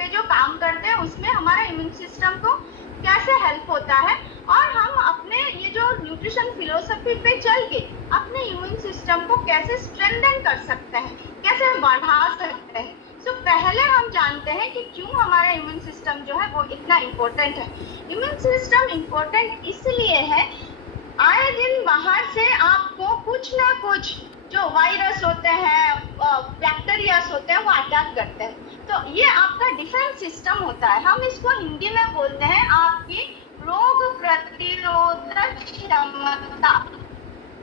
पे जो काम करते हैं उसमें हमारा इम्यून सिस्टम को कैसे हेल्प होता है, और हम अपने ये जो न्यूट्रिशन फिलोसफी पे चल के अपने इम्यून सिस्टम को कैसे स्ट्रेंथन कर सकते हैं, कैसे बढ़ा सकते हैं। तो पहले हम जानते हैं कि क्यों हमारा इम्यून सिस्टम जो है वो इतना इम्पोर्टेंट है। इम्यून सिस्टम इम्पोर्टेंट इसलिए है, आए दिन बाहर से आपको कुछ ना कुछ जो वायरस होते हैं, बैक्टीरियास होते हैं, वो अटैक करते हैं। तो ये आपका डिफेंस सिस्टम होता है। हम इसको हिंदी में बोलते हैं आपकी रोग प्रतिरोधक क्षमता।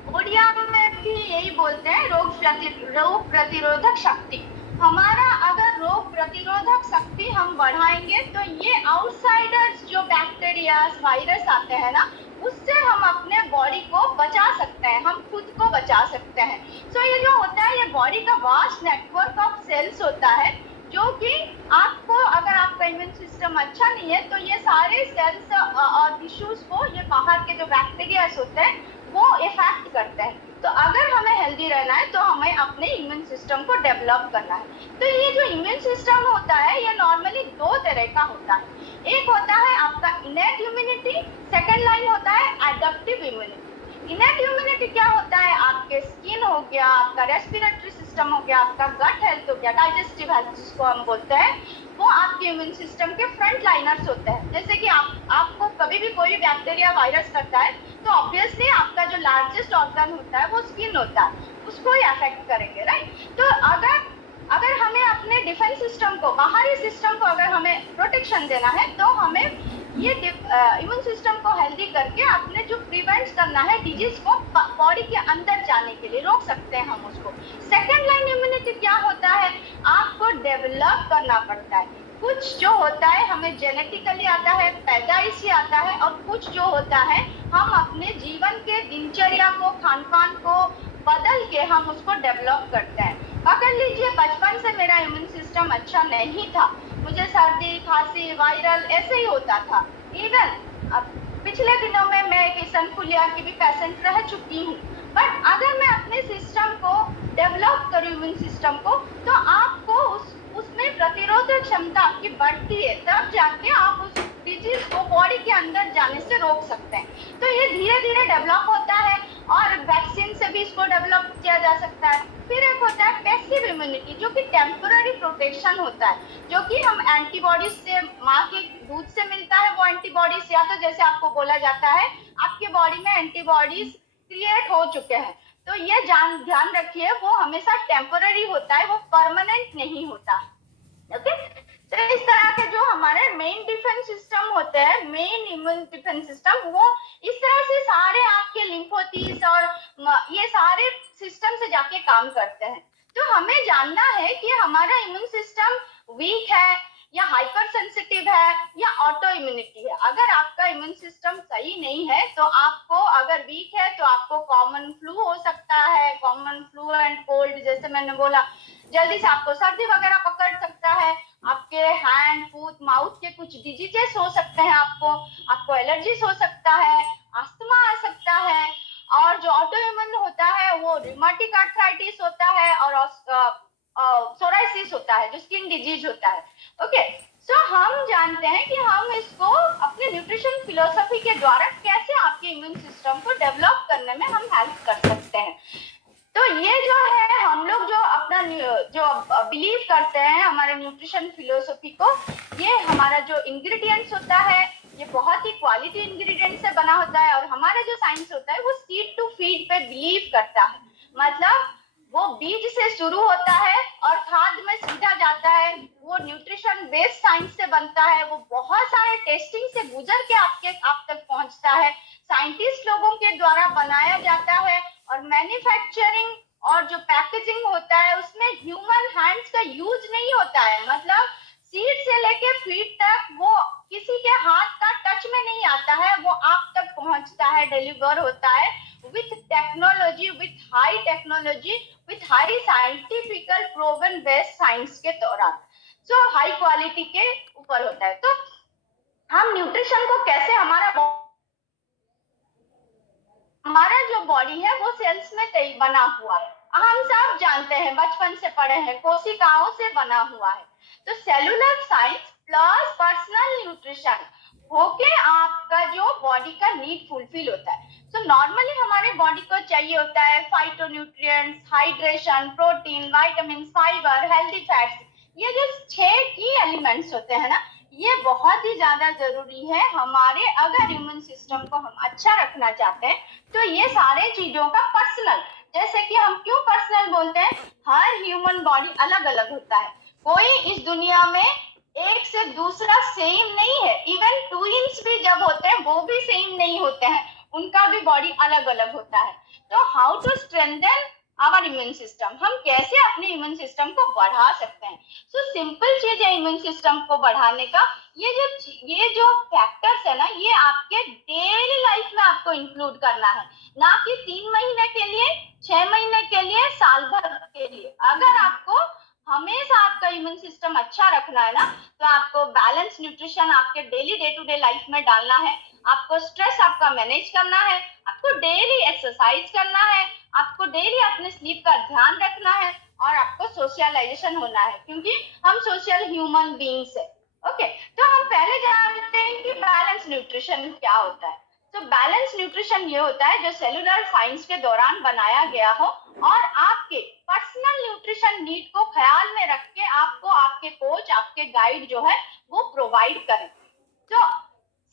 उड़िया में भी यही बोलते हैं रोग प्रतिरोधक शक्ति। हमारा अगर रोग प्रतिरोधक शक्ति हम बढ़ाएंगे तो ये आउटसाइडर्स जो बैक्टीरिया वायरस आते हैं ना, उससे हम अपने बॉडी को बचा सकते हैं, हम खुद को बचा सकते हैं। सो ये जो होता है, ये बॉडी का वास्ट नेटवर्क ऑफ सेल्स होता है, जो कि आपको, अगर आपका इम्यून सिस्टम अच्छा नहीं है तो ये सारे सेल्स और टिश्यूज को ये बाहर के जो बैक्टीरिया होते हैं वो इफेक्ट करते हैं। तो अगर हमें हेल्दी रहना है तो हमें अपने इम्यून सिस्टम को डेवलप करना है। तो ये जो इम्यून सिस्टम होता है ये नॉर्मली दो तरह का होता है। एक होता है आपका इनेट इम्यूनिटी, सेकेंड लाइन होता है एडेप्टिव इम्यूनिटी। इनेट इम्यूनिटी क्या होता है, आपके स्किन हो गया, आपका रेस्पिरेटरी सिस्टम हो गया, आपका गट हेल्थ हो गया, डाइजेस्टिव हेल्थ जिसको हम बोलते हैं, वो आपके इम्यून सिस्टम के फ्रंट लाइनर्स होते हैं। जैसे कि आपको कभी भी कोई भी बैक्टीरिया वायरस करता है तो ऑब्वियसली आपका जो लार्जेस्ट ऑर्गन होता है वो स्किन होता है, उसको ही अफेक्ट करेंगे, राइट। तो अगर हमें अपने डिफेंस सिस्टम को, बाहरी सिस्टम को अगर हमें प्रोटेक्शन देना है तो हमें ये इम्यून सिस्टम को हेल्दी करके अपने जो प्रिवेंट करना है डिजीज को बॉडी के अंदर जाने के लिए रोक सकते हैं हम उसको। सेकेंड लाइन इम्यूनिटी क्या होता है, आपको डेवलप करना पड़ता है। कुछ जो होता है हमें जेनेटिकली आता है, पैदाइश से आता है, और कुछ जो होता है हम अपने जीवन के दिनचर्या को, खान पान को बदल के हम उसको डेवलप करते हैं। अगर लीजिए बचपन से मेरा इम्यून सिस्टम अच्छा नहीं था, मुझे सर्दी खांसी वायरल ऐसे ही होता था। इवन अब पिछले दिनों में मैं एक इसनफुलिया की भी पेशेंट रह चुकी हूँ। बट अगर मैं अपने सिस्टम को डेवलप करूँ, इम्यून सिस्टम को, तो आपको उसमें प्रतिरोधक क्षमता आपकी बढ़ती है, तब जाके आप उस डिजीज को बॉडी के अंदर जाने से रोक सकते हैं। तो ये धीरे धीरे डेवलप होता है, और वैक्सीन से भी इसको डेवलप किया जा सकता है। फिर एक होता है पैसिव इम्यूनिटी, जो कि टेम्पोररी प्रोटेक्शन होता है, जो कि हम एंटीबॉडीज से, माँ के दूध से मिलता है वो एंटीबॉडीज, या तो जैसे आपको बोला जाता है आपके बॉडी में एंटीबॉडीज क्रिएट हो चुके हैं। तो ये ध्यान रखिए, वो हमेशा टेम्पोररी होता है, वो परमानेंट नहीं होता। ओके, तो इस तरह के जो हमारे मेन डिफेंस सिस्टम होते हैं, मेन इम्यून डिफेंस सिस्टम, वो इस तरह से सारे आपके लिम्फोसिस और ये सारे सिस्टम से जाके काम करते हैं। तो हमें जानना है कि हमारा इम्यून सिस्टम वीक है या हाइपर सेंसिटिव है या ऑटो इम्यूनिटी है। अगर आपका इम्यून सिस्टम सही नहीं है तो आपको, अगर वीक है तो आपको कॉमन फ्लू हो सकता है, कॉमन फ्लू एंड कोल्ड, जैसे मैंने बोला, जल्दी से आपको सर्दी वगैरह पकड़ सकता है, आपके हैंड फूट माउथ के कुछ डिजीजेस हो सकते हैं, आपको एलर्जीज हो सकता है, अस्थमा आ सकता है, और जो ऑटो इम्यून होता है वो रिमेटिक आर्थराइटिस होता है, और सोराइसिस होता है जो स्किन डिजीज होता है। ओके, सो हम जानते हैं कि हम इसको अपने न्यूट्रिशन फिलोसफी के द्वारा कैसे आपके इम्यून सिस्टम को डेवलप करने में हम हेल्प कर सकते हैं। तो ये जो है, हम लोग जो अपना जो बिलीव करते हैं हमारे न्यूट्रिशन फिलोसफी को, ये हमारा जो इंग्रेडिएंट्स होता है ये बहुत ही क्वालिटी इंग्रेडिएंट से बना होता है, और हमारा जो साइंस होता है वो सीड टू फीड पे बिलीव करता है। मतलब वो बीज से शुरू होता है और खाद में सीधा जाता है, वो न्यूट्रिशन बेस्ड साइंस से बनता है, वो बहुत सारे टेस्टिंग से गुजर के आप तक पहुंचता है, साइंटिस्ट लोगों के द्वारा बनाया जाता है, और मैन्युफैक्चरिंग और जो पैकेजिंग होता है उसमें ह्यूमन हैंड्स का यूज नहीं होता है। मतलब सीड से लेके फीड तक वो किसी के हाथ का टच में नहीं आता है, वो आप तक पहुंचता है, डिलीवर होता है with technology, with high technology, with high scientifical proven based science के दौरान, जो हाई क्वालिटी के ऊपर होता है। तो हम न्यूट्रिशन को कैसे, हमारा जो बॉडी है वो सेल्स में बना हुआ है, हम सब जानते हैं, बचपन से पढ़े हैं, कोशिकाओं से बना हुआ है। तो सेलुलर साइंस नीड फुलफिल होता है। सो नॉर्मली हमारे बॉडी को चाहिए होता है phytonutrients, hydration, protein, vitamin, fibre, healthy fats. ये जो 6 की एलिमेंट्स होते हैं ना, ये बहुत ही ज्यादा जरूरी है हमारे, अगर इम्यून सिस्टम को हम अच्छा रखना चाहते हैं तो ये सारे चीजों का पर्सनल, जैसे कि हम क्यों पर्सनल बोलते हैं, हर ह्यूमन बॉडी अलग अलग होता है। कोई इस दुनिया में एक से दूसरा सेम नहीं है। इवन ट्विंस भी जब होते हैं वो भी सेम नहीं होते हैं, उनका भी बॉडी अलग अलग होता है। तो how to strengthen our immune system, हम कैसे अपने इम्यून सिस्टम को बढ़ा सकते हैं। सो सिंपल चीज है इम्यून सिस्टम को बढ़ाने का, ये जो फैक्टर्स है ना, ये आपके डेली लाइफ में आपको इंक्लूड करना है, ना कि 3 महीने के लिए, 6 महीने के लिए, साल भर के लिए। अगर आपको हमेशा आपका इम्यून सिस्टम अच्छा रखना है ना, तो आपको बैलेंस न्यूट्रिशन आपके daily day to day life में डालना है, आपको स्ट्रेस आपका मैनेज करना है, आपको डेली एक्सरसाइज करना है, आपको डेली अपने स्लीप का ध्यान रखना है, और आपको सोशलाइजेशन होना है, क्योंकि हम सोशल ह्यूमन बीइंग्स है। ओके, तो हम पहले जानते हैं कि बैलेंस न्यूट्रिशन क्या होता है। तो बैलेंस न्यूट्रिशन ये होता है जो सेलुलर साइंस के दौरान बनाया गया हो और आपके पर्सनल न्यूट्रिशन नीड को ख्याल में रख के आपको आपके कोच, आपके गाइड जो है वो प्रोवाइड करें। तो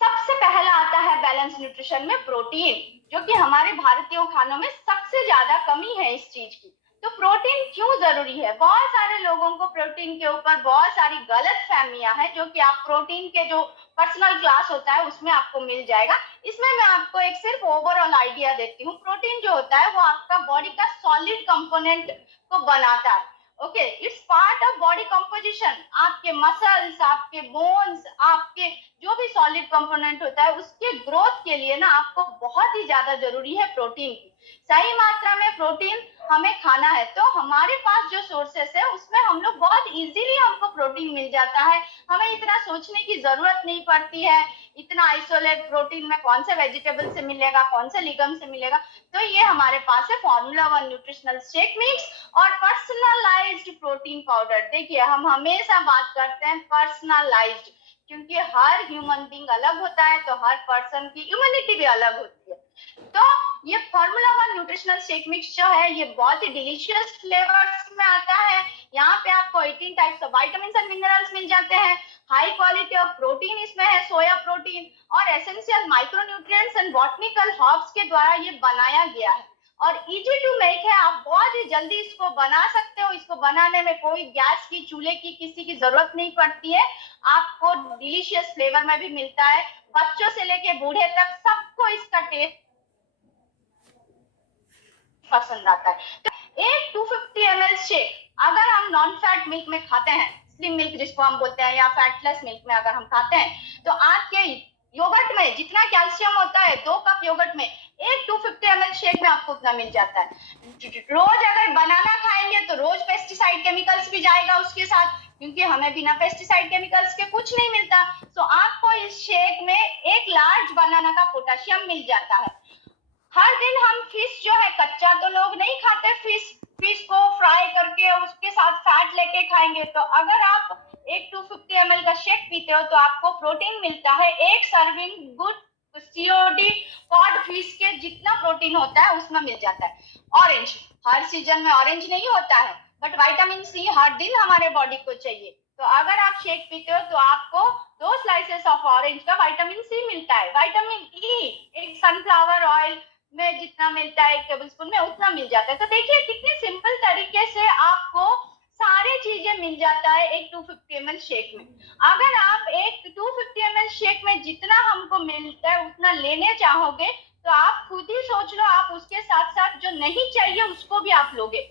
सबसे पहला आता है बैलेंस न्यूट्रिशन में प्रोटीन, जो कि हमारे भारतीय खानों में सबसे ज्यादा कमी है इस चीज की। तो प्रोटीन क्यों जरूरी है, बहुत सारे लोगों को प्रोटीन के ऊपर बहुत सारी गलत फहमियां हैं, जो कि आप प्रोटीन के जो पर्सनल क्लास होता है उसमें आपको मिल जाएगा। इसमें मैं आपको एक सिर्फ ओवरऑल आइडिया देती हूँ। प्रोटीन जो होता है वो आपका बॉडी का सॉलिड कंपोनेंट को बनाता है। Okay, it's part of body composition. आपके मसल्स, आपके बोन्स, आपके जो भी सॉलिड कंपोनेंट होता है उसके ग्रोथ के लिए ना आपको बहुत ही ज्यादा जरूरी है प्रोटीन की। सही मात्रा में प्रोटीन हमें खाना है, तो हमारे पास जो सोर्सेस है उसमें हम लोग बहुत इजीली हमको प्रोटीन मिल जाता है। हमें इतना सोचने की जरूरत नहीं पड़ती है, इतना आइसोलेट प्रोटीन में कौन से वेजिटेबल से मिलेगा, कौन से लिगम से मिलेगा। तो ये हमारे पास है फॉर्मूला 1 न्यूट्रिशनल शेक मिक्स और पर्सनलाइज्ड प्रोटीन पाउडर। देखिए, हम हमेशा बात करते हैं पर्सनलाइज्ड, क्योंकि हर ह्यूमन बीइंग अलग होता है, तो हर पर्सन की इम्यूनिटी भी अलग होती है। तो ये फॉर्मूला 1 न्यूट्रिशनल शेक मिक्स जो है ये बहुत ही डिलीशियस फ्लेवर्स में आता है। यहाँ पे आपको 18 types of vitamin and minerals मिल जाते हैं, हाई क्वालिटी ऑफ प्रोटीन इसमें है, सोया प्रोटीन, और essential micronutrients and botanical herbs के द्वारा ये बनाया गया है, और इजी टू मेक है। आप बहुत ही जल्दी इसको बना सकते हो। इसको बनाने में कोई गैस की, चूल्हे की किसी की जरूरत नहीं पड़ती है। आपको डिलीशियस फ्लेवर में भी मिलता है, बच्चों से लेके बूढ़े तक सबको इसका टेस्ट पसंद आता है। तो एक 250 ml शेक अगर हम नॉन फैट मिल्क में खाते हैं, स्लिम मिल्क जिसको हम बोलते हैं, या फैटलेस मिल्क में अगर हम खाते हैं, तो आपके योगर्ट में जितना कैल्शियम होता है 2 कप योगर्ट में, एक 250 ml शेक में आपको उतना मिल जाता है। रोज अगर बनाना खाएंगे तो रोज पेस्टिसाइड केमिकल्स भी जाएगा उसके साथ, क्योंकि हमें बिना पेस्टिसाइड केमिकल्स के कुछ नहीं मिलता। तो आपको इस शेक में एक लार्ज बनाना का पोटेशियम मिल जाता है। हर दिन हम फिश जो है, कच्चा तो लोग नहीं खाते, फिश को फ्राई करके उसके साथ फैट लेके खाएंगे। तो अगर आप एक 250 ml का शेक पीते हो तो आपको प्रोटीन मिलता है। एक serving good COD code fish के जितना प्रोटीन होता है उसमें मिल जाता है। ऑरेंज, हर सीजन में ऑरेंज नहीं होता है, बट विटामिन सी हर दिन हमारे बॉडी को चाहिए। तो अगर आप शेक पीते हो तो आपको 2 स्लाइसेस ऑफ ऑरेंज का विटामिन सी मिलता है। विटामिन ई एक सनफ्लावर ऑयल में जितना मिलता है 1 टेबलस्पून में उतना मिल जाता है। तो देखिए कितने सिंपल तरीके से आपको सारी चीजें मिल जाता है एक 250 ml शेक में। अगर आप एक 250 ml शेक में जितना हमको मिलता है उतना लेने चाहोगे तो आप खुद ही सोच लो, आप उसके साथ साथ जो नहीं चाहिए उसको भी आप लोगे।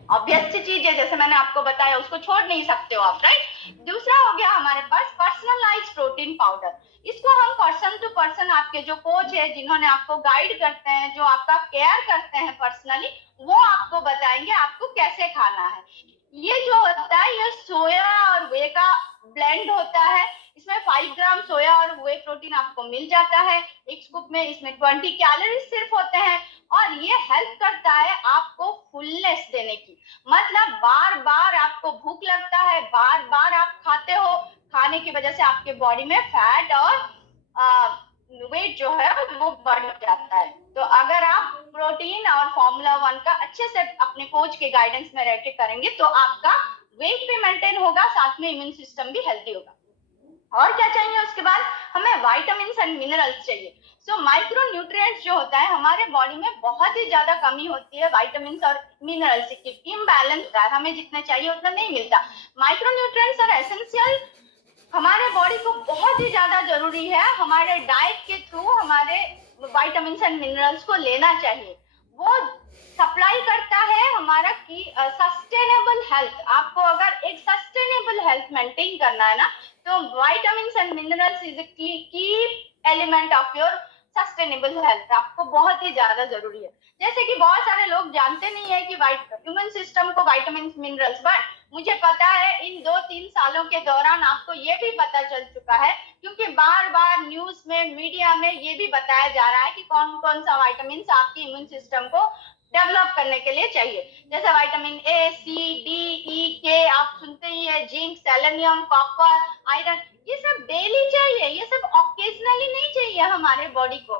ऑब्वियस सी चीज है, जैसे मैंने आपको बताया, उसको छोड़ नहीं सकते हो आप, राइट। दूसरा हो गया हमारे पास पर्सनलाइज्ड प्रोटीन पाउडर। इसको हम पर्सन टू पर्सन, आपके जो कोच है जिन्होंने आपको गाइड करते हैं, जो आपका केयर करते हैं पर्सनली, वो आपको बताएंगे आपको कैसे खाना है। ये जो होता है ये सोया और वे का ब्लेंड होता है। इसमें 5 ग्राम सोया और वे प्रोटीन आपको मिल जाता है एक स्कूप में। इसमें 20 कैलोरीज सिर्फ होते हैं, और ये हेल्प करता है आपको फुलनेस देने की। मतलब बार बार आपको भूख लगता है, बार बार आप खाते हो, खाने की वजह से आपके बॉडी में फैट और वेट जो है वो बढ़ जाता है। तो अगर आप प्रोटीन और फॉर्मूला 1 का अच्छे से अपने कोच के गाइडेंस में रह के करेंगे तो आपका वेट भी मेंटेन होगा, साथ में इम्यून सिस्टम भी हेल्दी होगा। और क्या चाहिए उसके बाद, हमें वाइटामिन एंड मिनरल्स चाहिए। सो माइक्रो न्यूट्रिएंट्स जो होता है हमारे बॉडी में बहुत ही ज्यादा कमी होती है वाइटामिन और मिनरल्स की, इम्बैलेंस होता है, हमें जितना चाहिए उतना नहीं मिलता। माइक्रो न्यूट्रिएंट्स और एसेंशियल हमारे बॉडी को बहुत ही ज्यादा जरूरी है, हमारे डाइट के थ्रू हमारे वाइटामिन एंड मिनरल्स को लेना चाहिए। वो सप्लाई करता है हमारा की सस्टेनेबल हेल्थ। आपको अगर एक सस्टेनेबल हेल्थ मेंटेन करना है ना, तो वाइटामिन एंड मिनरल्स इज की element of your sustainable health, आपको बहुत ही ज्यादा जरूरी है। जैसे कि बहुत सारे लोग जानते नहीं है कि ह्यूमन सिस्टम को वाइटामिन मिनरल्स, बट मुझे पता है इन 2-3 सालों के दौरान आपको ये भी पता चल चुका है, क्योंकि बार बार न्यूज में, मीडिया में ये भी बताया जा रहा है कि कौन कौन सा वाइटामिन आपके इम्यून सिस्टम को डेवलप करने के लिए चाहिए। जैसे वाइटामिन ए, सी, डी, ई, के, आप सुनते ही है, जिंक, सेलेनियम, कॉपर, आयरन, ये सब डेली चाहिए, ये सब ऑकेजनली नहीं चाहिए हमारे बॉडी को।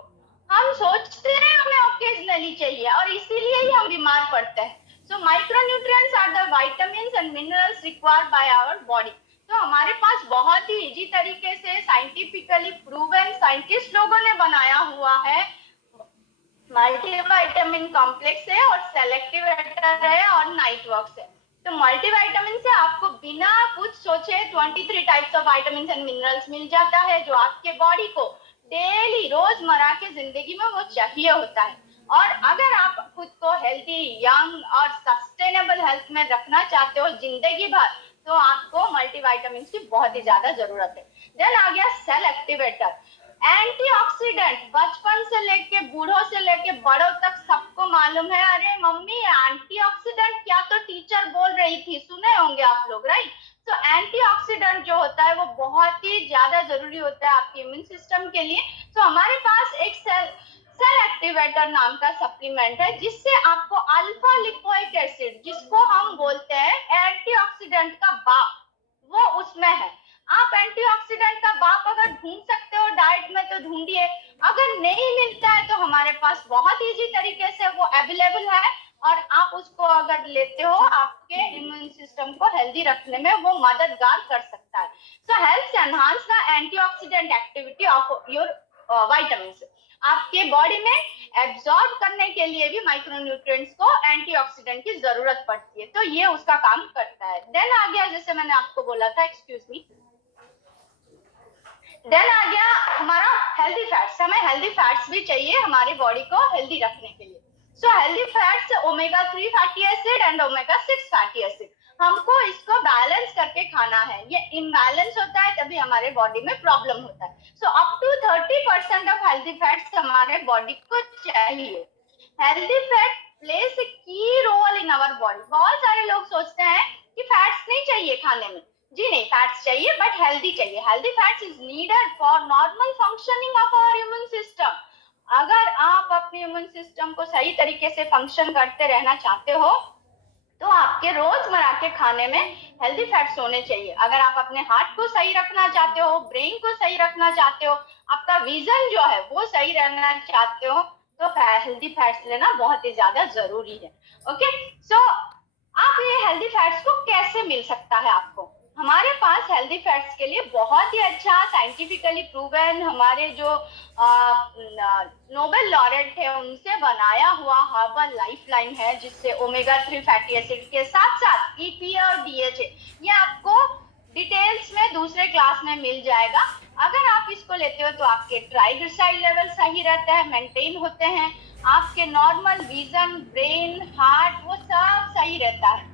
हम सोचते हैं हमें ऑकेजनली चाहिए और इसीलिए ही हम बीमार पड़ते हैं। So micronutrients are the vitamins and minerals required by our body. तो हमारे पास बहुत ही इजी तरीके से साइंटिफिकली प्रूवन, साइंटिस्ट लोगों ने बनाया हुआ है, मल्टीविटामिन कॉम्प्लेक्स है और सेलेक्टिव एटर है और नाइट वर्क्स है। तो मल्टीविटामिन से आपको बिना कुछ सोचे 23 types of vitamin and minerals मिल जाता है, जो आपके बॉडी को डेली रोजमर्रा के जिंदगी में वो चाहिए होता है। और अगर आप खुद को हेल्दी, यंग और सस्टेनेबल हेल्थ में रखना चाहते हो जिंदगी भर, तो आपको मल्टीविटामिन की बहुत ही ज्यादा जरूरत है। देन आ गया सेल एक्टिवेटर, एंटीऑक्सीडेंट। बचपन से लेके बूढ़ों से लेके बड़ों तक सबको मालूम है, अरे मम्मी एंटीऑक्सीडेंट क्या, तो टीचर बोल रही थी, सुने होंगे आप लोग, राइट। तो एंटीऑक्सीडेंट जो होता है वो बहुत ही ज्यादा जरूरी होता है आपके इम्यून सिस्टम के लिए। तो हमारे पास एक सेल एक्टिवेटर नाम का सप्लीमेंट है, जिससे आपको अल्फा लिपोइक एसिड, जिसको हम बोलते हैं एंटीऑक्सीडेंट का बाप, वो उसमें है। आप एंटीऑक्सीडेंट का बाप अगर ढूंढ सकते हो डाइट में तो ढूंढिए, अगर नहीं मिलता है तो हमारे पास बहुत इजी तरीके से वो अवेलेबल है, और आप उसको अगर लेते हो आपके इम्यून सिस्टम को हेल्दी रखने में वो मददगार कर सकता है। So helps enhance the antioxidant activity of your vitamin. आपके बॉडी में एब्जॉर्ब करने के लिए भी माइक्रोन्यूट्रिएंट्स को एंटीऑक्सीडेंट की जरूरत पड़ती है, तो ये उसका काम करता है। देन आ गया, जैसे मैंने आपको बोला था, एक्सक्यूज मी, देन आ गया हमारा हेल्दी फैट्स। हमें हेल्दी फैट्स भी चाहिए हमारी बॉडी को हेल्दी रखने के लिए। So healthy fats omega 3 fatty acid and omega 6 fatty acid, हमको इसको बैलेंस करके खाना है। ये इम्बैलेंस होता है तभी हमारे बॉडी में प्रॉब्लम होता है। So up to 30% of healthy fats हमारे बॉडी को चाहिए। हेल्दी फैट प्लेस ए की रोल इन आवर बॉडी। बहुत सारे लोग सोचते हैं कि फैट्स नहीं चाहिए खाने में, जी नहीं, फैट्स चाहिए बट हेल्दी चाहिए। Healthy fats is needed for normal functioning of our immune system. अगर आप अपने इम्यून सिस्टम को सही तरीके से फंक्शन करते रहना चाहते हो तो आपके रोजमर्रा के खाने में हेल्दी फैट्स होने चाहिए। अगर आप अपने हार्ट को सही रखना चाहते हो, ब्रेन को सही रखना चाहते हो, आपका विजन जो है वो सही रहना चाहते हो, तो हेल्दी फैट्स लेना बहुत ही ज्यादा जरूरी है। ओके, सो आप ये हेल्दी फैट्स को कैसे मिल सकता है आपको? हमारे पास हेल्दी फैट्स के लिए बहुत ही अच्छा साइंटिफिकली प्रूवन, हमारे जो नोबेल लॉरेट है उनसे बनाया हुआ हर्बल लाइफलाइन है, जिससे ओमेगा 3 फैटी एसिड के साथ साथ ईपीए और डीएचए, ये आपको डिटेल्स में दूसरे क्लास में मिल जाएगा। अगर आप इसको लेते हो तो आपके ट्राइग्लिसराइड लेवल सही रहता है, मेंटेन होते हैं, आपके नॉर्मल विजन, ब्रेन, हार्ट, वो सब सही रहता है।